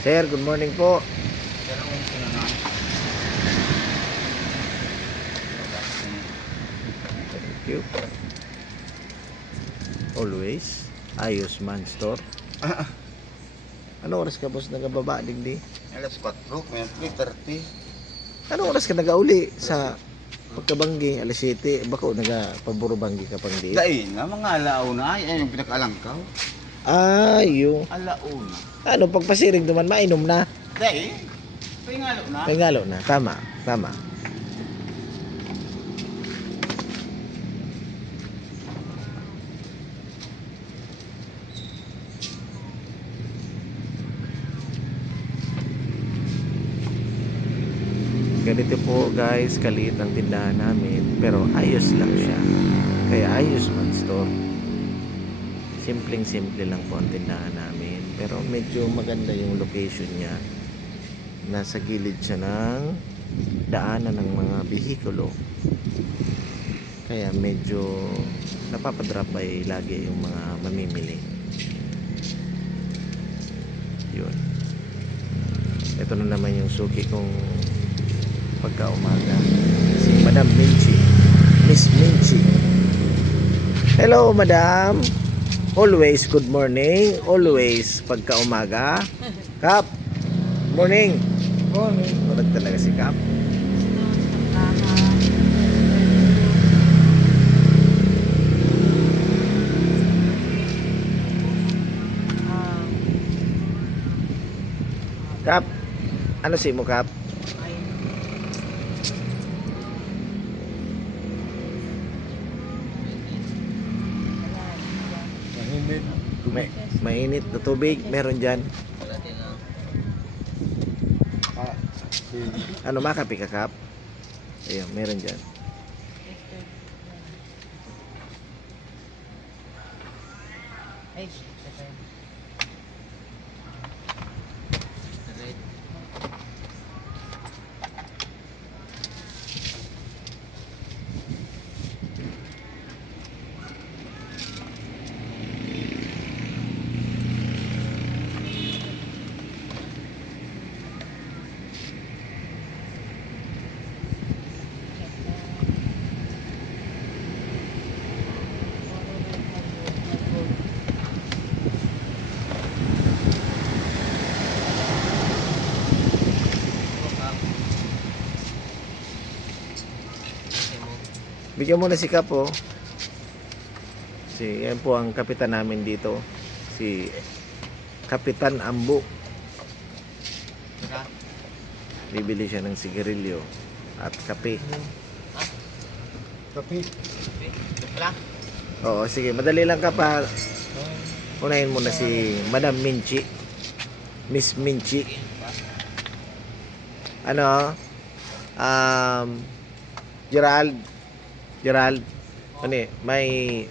Sir, good morning po. Na. Thank you. Always. Ayos man store. Ano oras ka boss nagababa digdi? Alas 4, may 3.30. Ano oras ka nagauli sa pagkabanggi alas 7 bako naga paburo banggi ka pang di. Dahil nga, mga alauna, ay yung pinakaalangkaw. Ayo. Alauna. Ano pagpasiring duman mainom na. Dahil, pingalo na. Pangalo na. Tama, tama. Ganito po guys, kaliit ang tindahan namin pero ayos lang siya. Kaya ayos man store. Simpleng simple lang po ang tindahan namin. Pero medyo maganda yung location niya. Nasa gilid siya ng daanan ng mga bihikulo. Kaya medyo napapadrop by lagi yung mga mamimili. Yun. Ito na naman yung suki kong pagka umaga si Madam Minchi. Miss Minchi. Hello Madam always good morning always pagka umaga Kap morning Morning. Tulad talaga si Kap. Kap, ano si mo Kap? Mahimit. May, mainit na tubig, meron dyan. Ano makapi ka Kap? Ayun, meron dyan. Ay, Bigyan mo na si Kap oh. Si, yan po ang kapitan namin dito. Si Kapitan Ambo. Bibili siya ng sigarilyo at kape. kapi. Oo, sige, madali lang ka pa. Unahin mo na si Madam Minchi. Miss Minchi. Ano? Um, Gerald. Gerald. Ano eh, may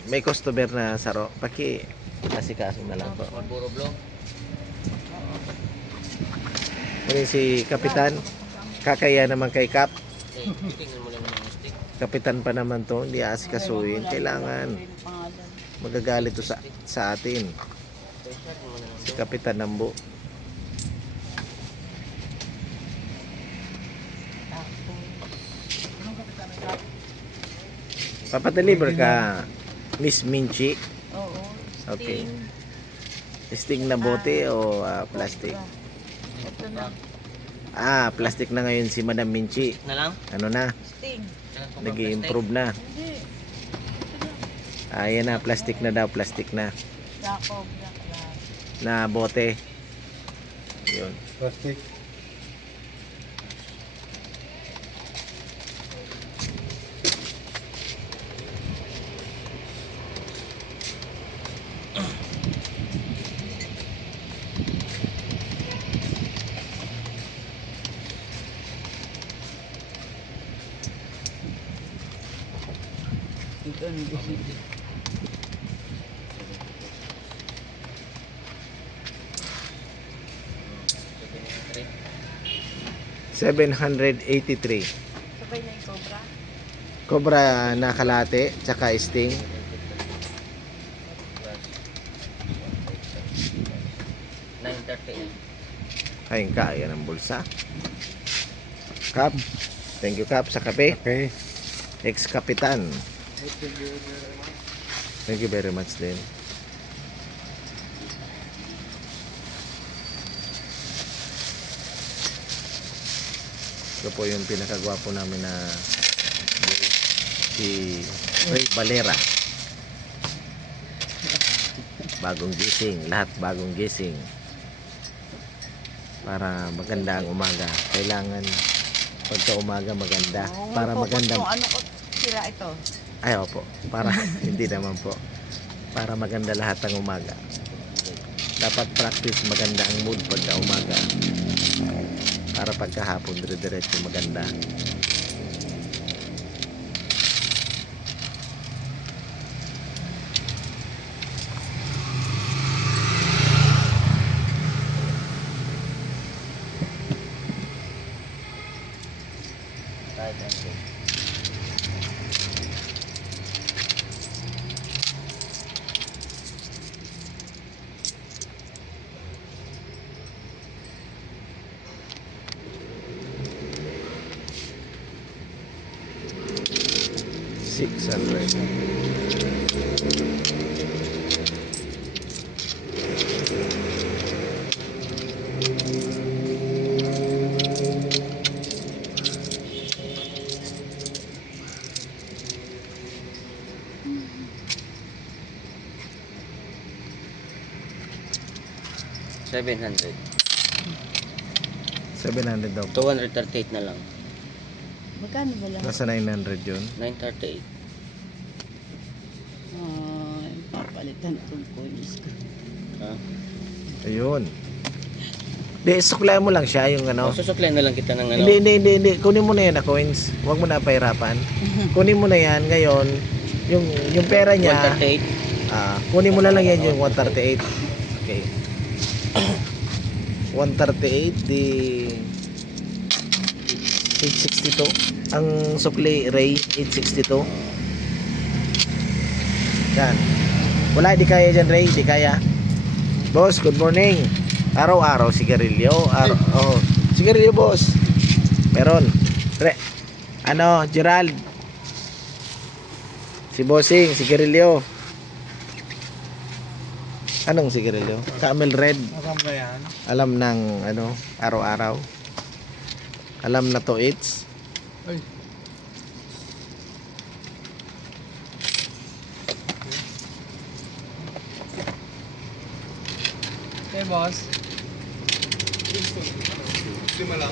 may customer na saro. Paki asikaso na lang po. Ano si Kapitan? Kakaya naman kay Kap. Kapitan pa naman to, hindi asikasuhin. Kailangan magagalit to sa, sa atin. Si Kapitan Nambo. Papadeliver ka, Miss Minchi. Oo. Okay. Sting. Sting na bote o ah, plastic? Ito na. Ah, plastic na ngayon si Madam Minchi. Na lang? Ano na, Sting. nag improve na. Hindi. Ayan na, plastic na daw, plastic na. Jacob. Jacob. Na bote. Yun. Plastic. Ito ni 783. Sabay na yung cobra. Cobra na kalate, tsaka sting. Nine thirty. Ayun kaya ng bulsa. Kap. Thank you, Kap, sa kape. Okay. Ex-kapitan. Thank you very much din. Ito po yung pinakagwapo namin na si Ray Valera. Bagong gising, lahat bagong gising. Para maganda ang umaga. Kailangan pagka umaga maganda. Para maganda ano ko sila ito. ay, opo. Para, hindi naman po. Para maganda lahat ng umaga. Dapat practice maganda ang mood pagka umaga. Para pagkahapon, dire-diretso maganda. Kahit ano. 600. Seven hundred. 700 daw. 238 na lang. Magkano ba lang? Nasa 900 yun. 938. Ay, papalitan itong coins ko. Ha? Ayun. Di, suklayan mo lang siya yung ano. Oh, susuklayan na lang kita ng ano. Hindi, hindi, hindi, hindi. Kunin mo na yan na coins. Huwag mo na pahirapan. Kunin mo na yan ngayon. Yung, yung pera niya. 138. Ah, kunin mo na lang yan yung 138. Okay. 138 di 862. Ang sukli Ray 862. Yan. Wala di kaya dyan Ray, di kaya. Boss, good morning. Araw-araw sigarilyo. Araw oh, sigarilyo boss. Meron. Re. Ano, Gerald. Si Bossing, sigarilyo. Anong sigarilyo? Camel Red. Alam ng ano, araw-araw. Alam na to it's. Okay, boss. Lima lang.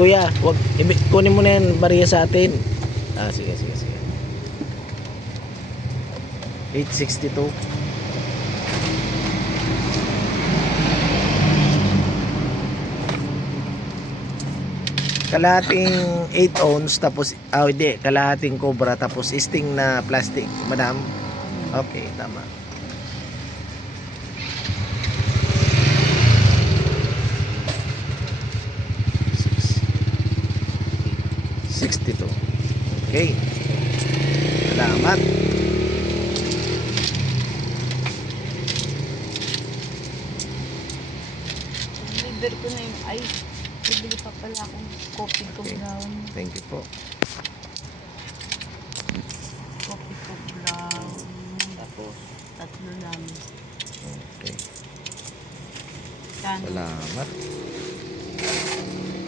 Kuya, wag kunin mo na yan bariya sa atin. Ah, sige, sige, sige. 862. Kalahating 8 ounce tapos ah hindi, kalahating cobra tapos sting na plastic, madam. Okay, tama. Okay. Salamat. Deliver ko na yung ice. Bibili pa pala akong coffee ko Okay. brown. Thank you po. Coffee ko brown. Tapos, Tatlo lang. Okay. Kano? Salamat.